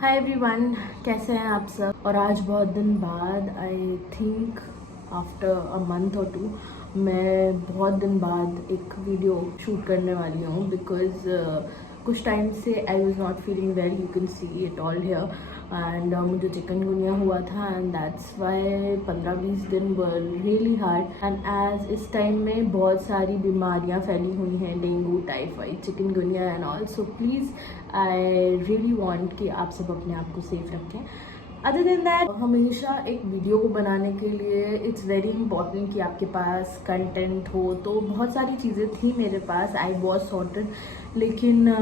Hi everyone, कैसे हैं आप सब। और आज बहुत दिन बाद, I think after a month और टू, मैं बहुत दिन बाद एक वीडियो शूट करने वाली हूँ बिकॉज कुछ टाइम से I was not feeling well, you can see it all here. And मुझे चिकनगुनिया हुआ था एंड दैट्स वाई 15-20 दिन were really hard. And as इस टाइम में बहुत सारी बीमारियाँ फैली हुई हैं, dengue, typhoid, chikungunya and all. So please I really want कि आप सब अपने आप को सेफ रखें। अदर देन दैट, हमेशा एक वीडियो को बनाने के लिए इट्स वेरी इंपॉर्टेंट कि आपके पास कंटेंट हो। तो बहुत सारी चीज़ें थी मेरे पास, आई वॉज सॉर्टेड, लेकिन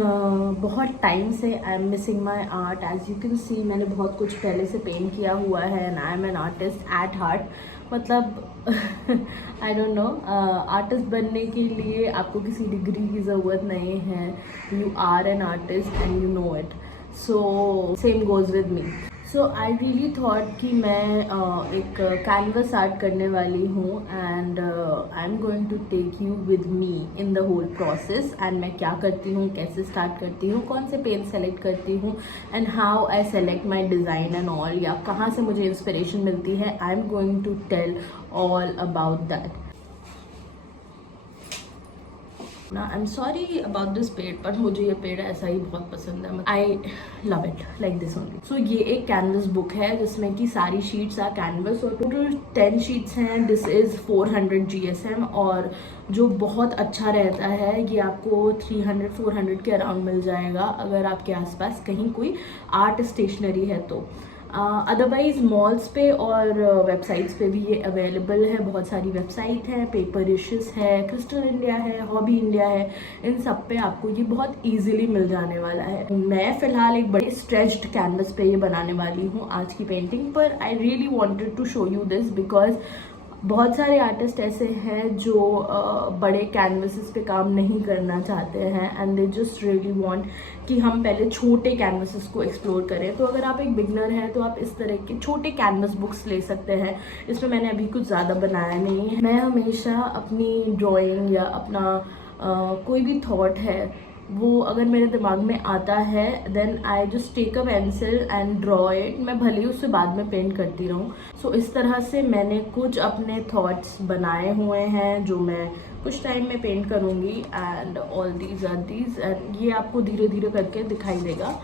बहुत टाइम से I am missing my art. As you can see, मैंने बहुत कुछ पहले से पेंट किया हुआ है and I am an artist at heart. मतलब आई डोंट नो, आर्टिस्ट बनने के लिए आपको किसी डिग्री की ज़रूरत नहीं है। You are an artist and you know it. So same goes with me. So I really thought कि मैं एक कैनवस आर्ट करने वाली हूँ and I am going to take you with me in the whole process. And मैं क्या करती हूँ, कैसे स्टार्ट करती हूँ, कौन से पेन सेलेक्ट करती हूँ and how I select my design and all, या कहाँ से मुझे इंस्पिरेशन मिलती है। I am going to tell all about that. ना I am sorry about this पेड़, पर मुझे ये पेड़ ऐसा ही बहुत पसंद है। I love it like this only. So ये एक कैनवस बुक है जिसमें कि सारी शीट्स आर कैनवस और टोटल 10 शीट्स हैं। दिस इज़ 400 GSM और जो बहुत अच्छा रहता है, ये आपको 300-400 के अराउंड मिल जाएगा अगर आपके आसपास कहीं कोई आर्ट स्टेशनरी है तो। अदरवाइज़ मॉल्स पे और वेबसाइट्स पे भी ये अवेलेबल है। बहुत सारी वेबसाइट है, पेपरिशेस है, क्रिस्टल इंडिया है, हॉबी इंडिया है, इन सब पे आपको ये बहुत इजीली मिल जाने वाला है। मैं फ़िलहाल एक बड़े स्ट्रेच्ड कैनवस पे ये बनाने वाली हूँ आज की पेंटिंग, पर I really wanted to show you this because बहुत सारे आर्टिस्ट ऐसे हैं जो बड़े कैनवसेस पे काम नहीं करना चाहते हैं and they just really want कि हम पहले छोटे कैनवसेस को एक्सप्लोर करें। तो अगर आप एक बिगनर हैं तो आप इस तरह के छोटे कैनवस बुक्स ले सकते हैं। इसमें मैंने अभी कुछ ज़्यादा बनाया नहीं है। मैं हमेशा अपनी ड्राइंग या अपना कोई भी थॉट है वो अगर मेरे दिमाग में आता है then I just take a pencil and draw it. मैं भले ही उससे बाद में पेंट करती रहूँ। सो इस तरह से मैंने कुछ अपने थॉट्स बनाए हुए हैं जो मैं कुछ टाइम में पेंट करूँगी and all these are these and ये आपको धीरे धीरे करके दिखाई देगा।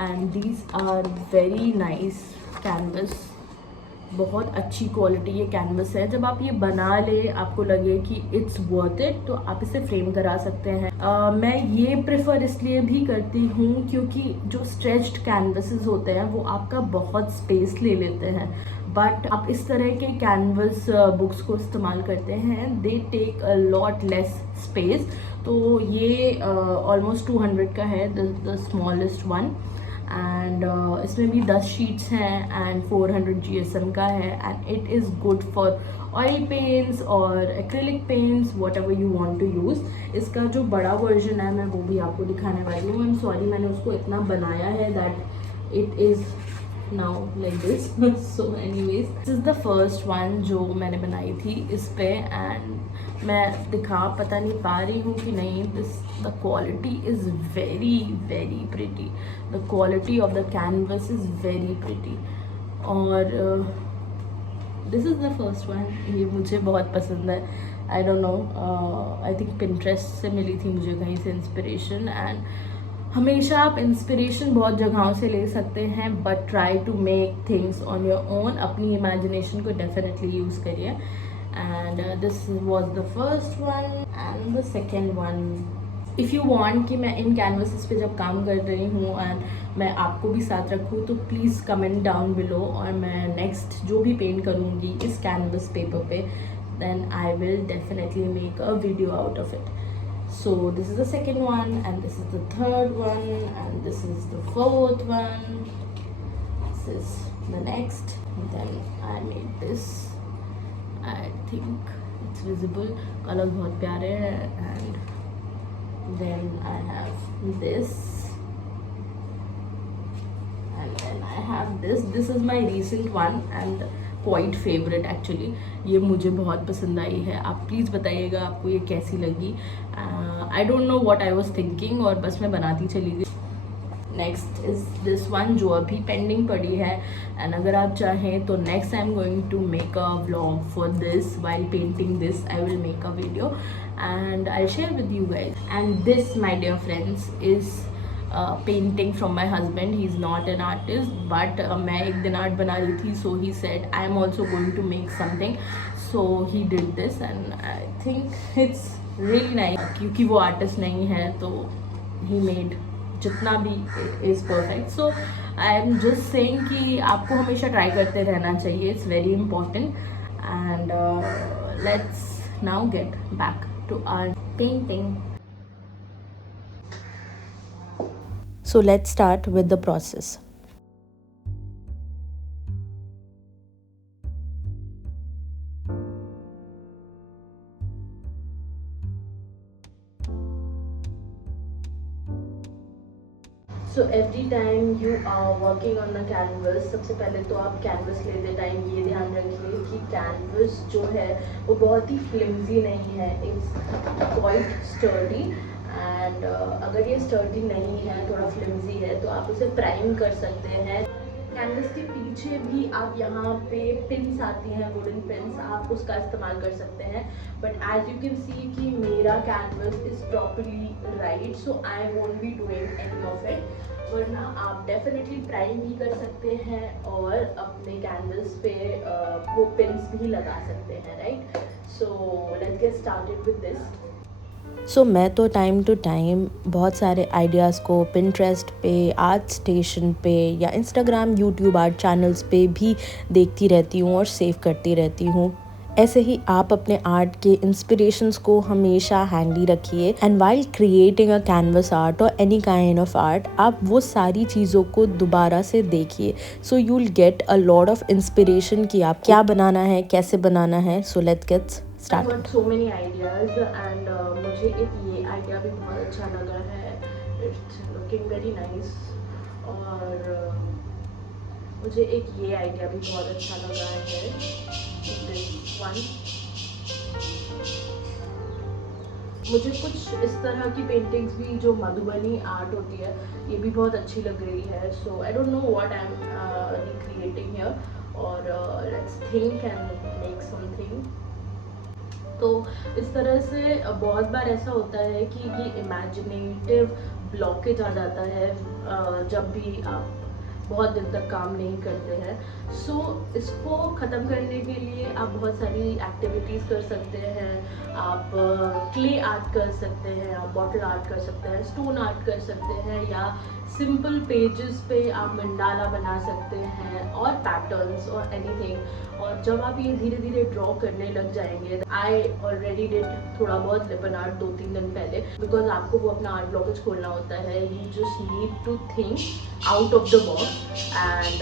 And these are very nice canvas, बहुत अच्छी क्वालिटी ये कैनवस है। जब आप ये बना ले, आपको लगे कि इट्स वर्थ इट, तो आप इसे फ्रेम करा सकते हैं। मैं ये प्रेफर इसलिए भी करती हूँ क्योंकि जो स्ट्रेच्ड कैनवसेस होते हैं वो आपका बहुत स्पेस ले लेते हैं, बट आप इस तरह के कैनवस बुक्स को इस्तेमाल करते हैं, they take a lot less space. तो ये ऑलमोस्ट 200 का है, द स्मॉलेस्ट वन। एंड इसमें भी 10 शीट्स हैं एंड 400 GSM का है and it is good for oil paints और acrylic paints, whatever you want to use. इसका जो बड़ा वर्जन है मैं वो भी आपको दिखाने वाली हूँ। आई एम सॉरी, मैंने उसको इतना बनाया है that it is now like this so anyways, this is the first one जो मैंने बनाई थी इस पे एंड मैं दिखा पता नहीं पा रही हूँ कि नहीं, this the quality is very very pretty, the quality of the canvas is very pretty. और this is the first one, ये मुझे बहुत पसंद है। I don't know, I think Pinterest से मिली थी मुझे कहीं से इंस्पिरेशन। एंड हमेशा आप इंस्पिरेशन बहुत जगहों से ले सकते हैं, but try to make things on your own. अपनी इमेजिनेशन को डेफिनेटली यूज़ करिए। And this was the first one and the second one. If you want कि मैं इन कैनवसेस पे जब काम कर रही हूँ एंड मैं आपको भी साथ रखूँ तो प्लीज़ कमेंट डाउन बिलो, और मैं नेक्स्ट जो भी पेंट करूँगी इस कैनवस पेपर पे then I will definitely make a video out of it. So this is the second one and this is the third one and this is the fourth one. This is the next. And then I made this. I think it's visible. Colors बहुत प्यारे हैं. And then I have this. And then I have this. This is my recent one and quite favourite actually. ये मुझे बहुत पसंद आई है। आप please बताइएगा आपको ये कैसी लगी। आई don't know what I was thinking और बस मैं बनाती चली गई। नेक्स्ट इज़ दिस वन जो अभी पेंडिंग पड़ी है, एंड अगर आप चाहें तो next I am going to make a vlog for this while painting this. I will make a video and I'll share with you guys. And this, my dear friends, is painting from my husband. He's not an artist, but मैं एक दिन art बना रही थी, so he said I am also going to make something, so he did this and I think it's really nice. क्योंकि वो artist नहीं है तो he made जितना भी is perfect. So I am just saying कि आपको हमेशा ट्राई करते रहना चाहिए. It's very important. And let's now get back to our painting. So let's start with the process. So every time you are working on the canvas, सबसे पहले तो आप कैनवस लेते टाइम ये ध्यान रखिए कि कैनवस जो है वो बहुत ही फ्लिमजी नहीं है. It's quite sturdy. एंड अगर ये स्टर्डी नहीं है, थोड़ा फ्लिमजी है, तो आप उसे प्राइम कर सकते हैं. कैनवस के पीछे भी आप यहाँ पे पिन्स आती हैं, वुडन पिन्स, आप उसका इस्तेमाल कर सकते हैं. But as you can see कि मेरा canvas is properly right, so I won't be doing any of it. वरना आप डेफिनेटली प्राइम भी कर सकते हैं और अपने कैनवस पे वो पिन्स भी लगा सकते हैं, right. So let's get started with this. So मैं तो टाइम टू टाइम बहुत सारे आइडियाज़ को पिंटरेस्ट पे, आर्ट स्टेशन पे या इंस्टाग्राम, यूट्यूब आर्ट चैनल्स पे भी देखती रहती हूँ और सेव करती रहती हूँ. ऐसे ही आप अपने आर्ट के इंस्पिरेशंस को हमेशा हैंडी रखिए. And while creating a canvas art और एनी काइंड ऑफ आर्ट, आप वो सारी चीज़ों को दोबारा से देखिए. So you will get a lot of inspiration कि आप क्या बनाना है, कैसे बनाना है. सो let's get start. I got so many ideas and मुझे एक ये आइडिया भी बहुत अच्छा लगा है. It's looking very nice. और मुझे एक ये आइडिया भी बहुत अच्छा लगा है. One. मुझे कुछ इस तरह की पेंटिंग्स भी जो मधुबनी आर्ट होती है ये भी बहुत अच्छी लग रही है. So I don't know what I am recreating here. और let's think and make something. तो इस तरह से बहुत बार ऐसा होता है कि ये इमेजिनेटिव ब्लॉकेज आ जाता है जब भी आप बहुत दिन तक काम नहीं करते हैं. सो इसको ख़त्म करने के लिए आप बहुत सारी एक्टिविटीज़ कर सकते हैं. आप क्ले आर्ट कर सकते हैं, आप बॉटल आर्ट कर सकते हैं, स्टोन आर्ट कर सकते हैं, या सिंपल पेजेस पे आप मंडाला बना सकते हैं और पैटर्न्स और एनीथिंग. और जब आप ये धीरे धीरे ड्रॉ करने लग जाएंगे, आई ऑलरेडी डिड थोड़ा बहुत लिपन आर्ट 2-3 दिन पहले, बिकॉज आपको वो अपना आर्ट ब्लॉकेज खोलना होता है. You just need to think out of the box. And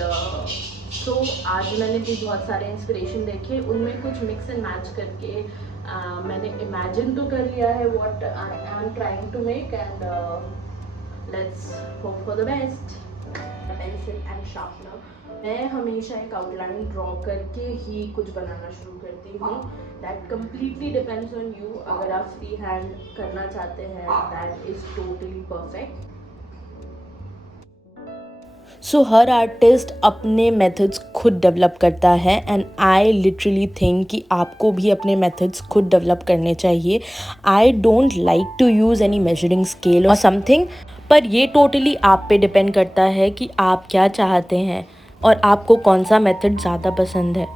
so आज मैंने भी बहुत सारे इंस्पिरेशन देखे, उनमें कुछ मिक्स एंड मैच करके मैंने इमेजिन तो कर लिया है what I am trying to make. And let's hope for the best. Pencil and sharpener. मैं हमेशा एक आउटलाइन ड्रॉ करके ही कुछ बनाना शुरू करती हूँ. That completely depends on you. अगर आप फ्री हैंड करना चाहते हैं, that is totally perfect. So her artist अपने मेथड्स खुद डेवलप करता है. एंड आई लिटरली थिंक कि आपको भी अपने मेथड्स खुद डेवलप करने चाहिए. I don't like to use any measuring scale और समथिंग, पर ये टोटली आप पे डिपेंड करता है कि आप क्या चाहते हैं और आपको कौन सा मेथड ज़्यादा पसंद है.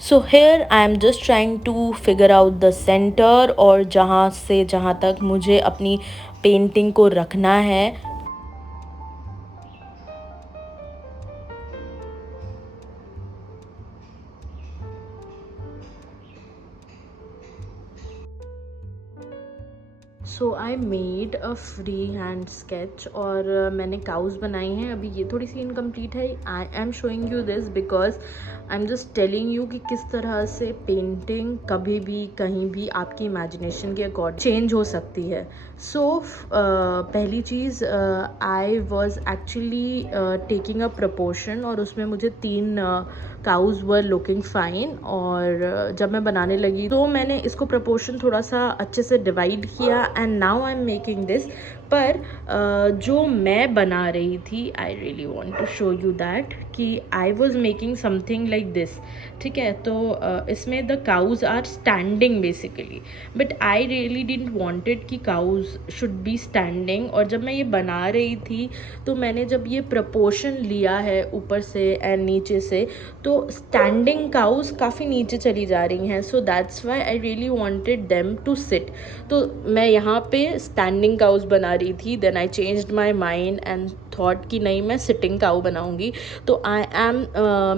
So here I am just trying to figure out the centre और जहाँ से जहाँ तक मुझे अपनी पेंटिंग को रखना है. So I made a free hand sketch और मैंने काउज बनाई हैं. अभी ये थोड़ी सी इनकम्प्लीट है. I am showing you this because I am just telling you कि किस तरह से पेंटिंग कभी भी कहीं भी आपकी इमेजिनेशन के अकॉर्डिंग चेंज हो सकती है. सो पहली चीज़, I was actually taking a proportion और उसमें मुझे 3 काउज वर लुकिंग फाइन. और जब मैं बनाने लगी तो मैंने इसको प्रपोर्शन थोड़ा सा अच्छे से डिवाइड किया and now I am making this. पर जो मैं बना रही थी, I really want to show you that कि I was making something like this, ठीक है। तो इसमें the cows are standing basically, but I really didn't wanted कि काउज शुड बी स्टैंडिंग। और जब मैं ये बना रही थी तो मैंने जब ये प्रपोर्शन लिया है ऊपर से एंड नीचे से, तो स्टैंडिंग काउज काफ़ी नीचे चली जा रही हैं, so that's why I really wanted them to sit. तो मैं यहाँ पे स्टैंडिंग काउज बना रही थी, then I changed my mind and thought कि नहीं, मैं सिटिंग काउ बनाऊंगी। तो I am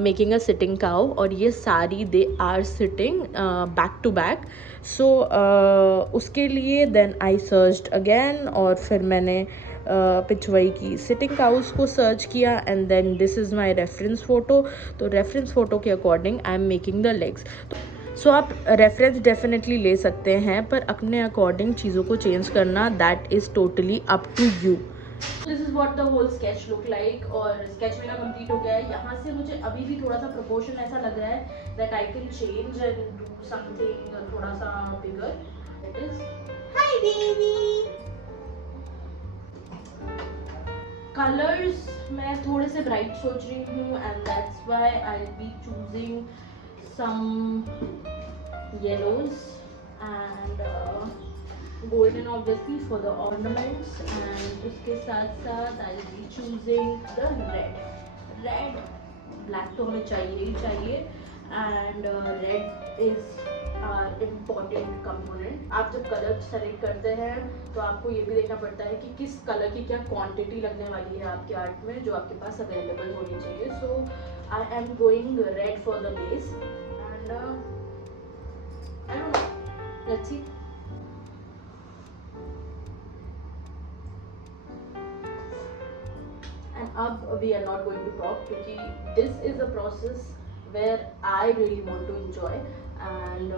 making a sitting cow, और ये सारी they are sitting back to back. So उसके लिए देन आई सर्च्ड अगेन, और फिर मैंने पिछवाई की सिटिंग काउस को सर्च किया, and then this is my reference photo. तो रेफरेंस फ़ोटो के according I am making the legs. So आप रेफरेंस डेफिनेटली ले सकते हैं, पर अपने अकॉर्डिंग चीज़ों को चेंज करना, that is totally up to you. This is what the whole sketch look like, और स्केच मेरा कंप्लीट हो गया है। यहाँ से मुझे अभी भी थोड़ा सा प्रोपोर्शन ऐसा लग रहा है that I can change and do something थोड़ा सा bigger. It is hi baby. Colours मैं थोड़े से ब्राइट सोच रही हूँ, and that's why I will be choosing some yellows and golden obviously for the ornaments, and उसके साथ साथ I will be choosing the red black तो हमें चाहिए ही चाहिए, and red is important component। आप जब कलर सेलेक्ट करते हैं तो आपको ये भी देखना पड़ता है कि किस कलर की क्या क्वांटिटी लगने वाली है आपके आर्ट में, जो आपके पास अवेलेबल होनी चाहिए। So I am going red for the base, and I don't know, let's see. अब we are not going to talk, क्योंकि this is a process where I really want to enjoy, and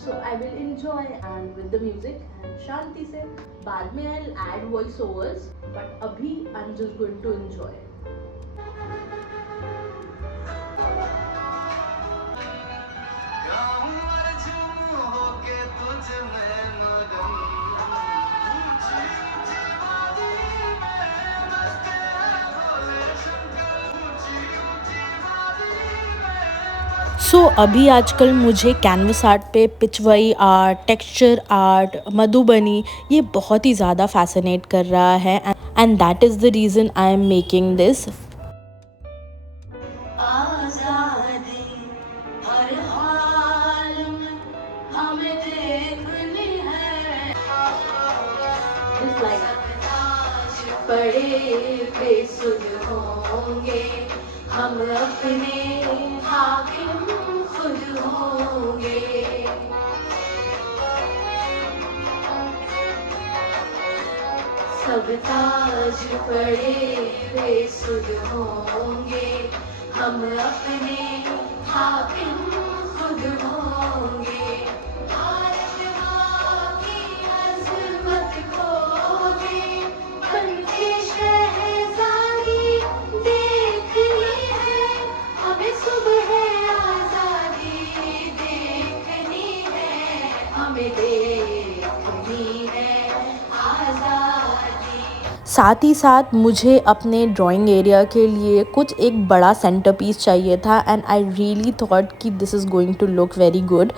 so I will enjoy and with the music and शांति से। बाद में I will add voice overs, but अभी I am just going to enjoy. अभी आजकल मुझे canvas art पे पिचवई art, texture art, Madhubani, ये बहुत ही ज़्यादा फैसिनेट कर रहा है, and that is the reason I am making this. हम अपने हाकिम खुद होंगे, सब ताज पड़े बेसुध होंगे, हम अपने हाकिम खुद होंगे। साथ ही साथ मुझे अपने ड्राइंग एरिया के लिए कुछ एक बड़ा सेंटर पीस चाहिए था, एंड आई रियली थॉट कि this is going to look very good.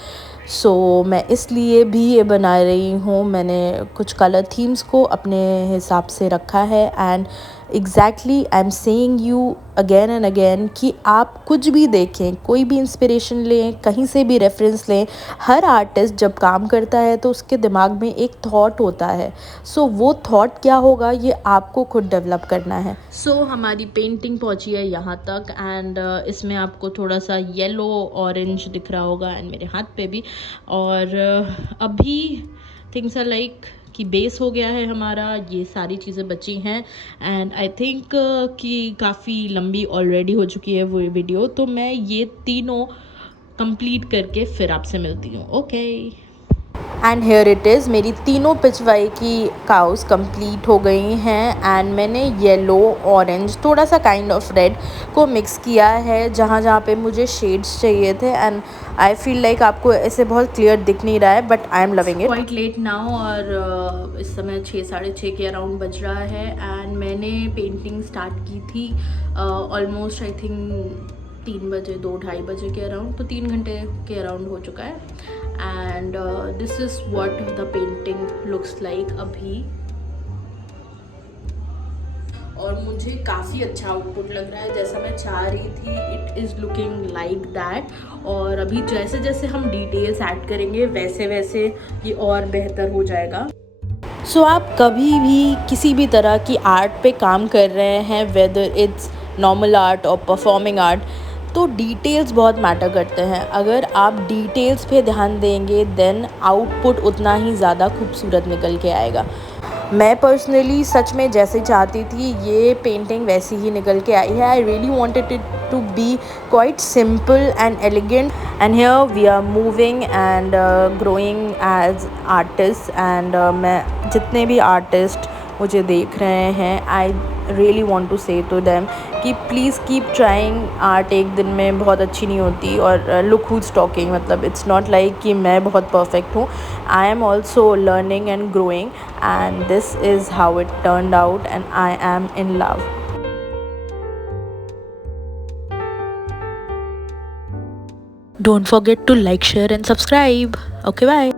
So मैं इसलिए भी ये बना रही हूँ। मैंने कुछ कलर थीम्स को अपने हिसाब से रखा है, and exactly I am saying you again and again कि आप कुछ भी देखें, कोई भी इंस्पिरेशन लें, कहीं से भी रेफरेंस लें, हर आर्टिस्ट जब काम करता है तो उसके दिमाग में एक थॉट होता है। सो वो थॉट क्या होगा ये आपको खुद डेवलप करना है। सो हमारी पेंटिंग पहुंची है यहाँ तक, एंड इसमें आपको थोड़ा सा येलो ऑरेंज दिख रहा होगा, एंड मेरे हाथ पे भी। और अभी थिंग्स आर लाइक कि बेस हो गया है हमारा, ये सारी चीज़ें बची हैं, एंड आई थिंक कि काफ़ी लंबी ऑलरेडी हो चुकी है वो वीडियो। तो मैं ये तीनों कंप्लीट करके फिर आपसे मिलती हूँ। Okay, and here it is, मेरी तीनों पिचवाई की काउस कंप्लीट हो गई हैं, एंड मैंने येलो, ऑरेंज, थोड़ा सा काइंड ऑफ रेड को मिक्स किया है जहाँ जहाँ पे मुझे शेड्स चाहिए थे, एंड आई फील लाइक आपको ऐसे बहुत क्लियर दिख नहीं रहा है, but I am loving it. Quite late now, और इस समय 6 साढ़े 6 के अराउंड बज रहा है एंड मैंने पेंटिंग स्टार्ट की थी ऑलमोस्ट आई थिंक 3 बजे 2-2:30 बजे के अराउंड, तो 3 घंटे के अराउंड हो चुका है and this is what the painting looks like अभी। और मुझे काफ़ी अच्छा आउटपुट लग रहा है, जैसा मैं चाह रही थी it is looking like that. और अभी जैसे जैसे हम डिटेल्स ऐड करेंगे वैसे वैसे ये और बेहतर हो जाएगा। सो आप कभी भी किसी भी तरह की आर्ट पे काम कर रहे हैं, वेदर इट्स नॉर्मल आर्ट और परफॉर्मिंग आर्ट, तो डिटेल्स बहुत मैटर करते हैं। अगर आप डिटेल्स पे ध्यान देंगे देन आउटपुट उतना ही ज़्यादा खूबसूरत निकल के आएगा। मैं पर्सनली सच में जैसे चाहती थी ये पेंटिंग वैसी ही निकल के आई है। I really wanted it to be quite simple and elegant and here we are moving and growing as artist and मैं जितने भी आर्टिस्ट मुझे देख रहे हैं I really want to say to them कि प्लीज़ कीप ट्राइंग। आर्ट एक दिन में बहुत अच्छी नहीं होती और लुक हुज टॉकिंग, मतलब इट्स नॉट लाइक कि मैं बहुत परफेक्ट हूँ। I am also learning and growing and this is how it turned out and I M in love. Don't forget to like, share and subscribe. Okay, bye.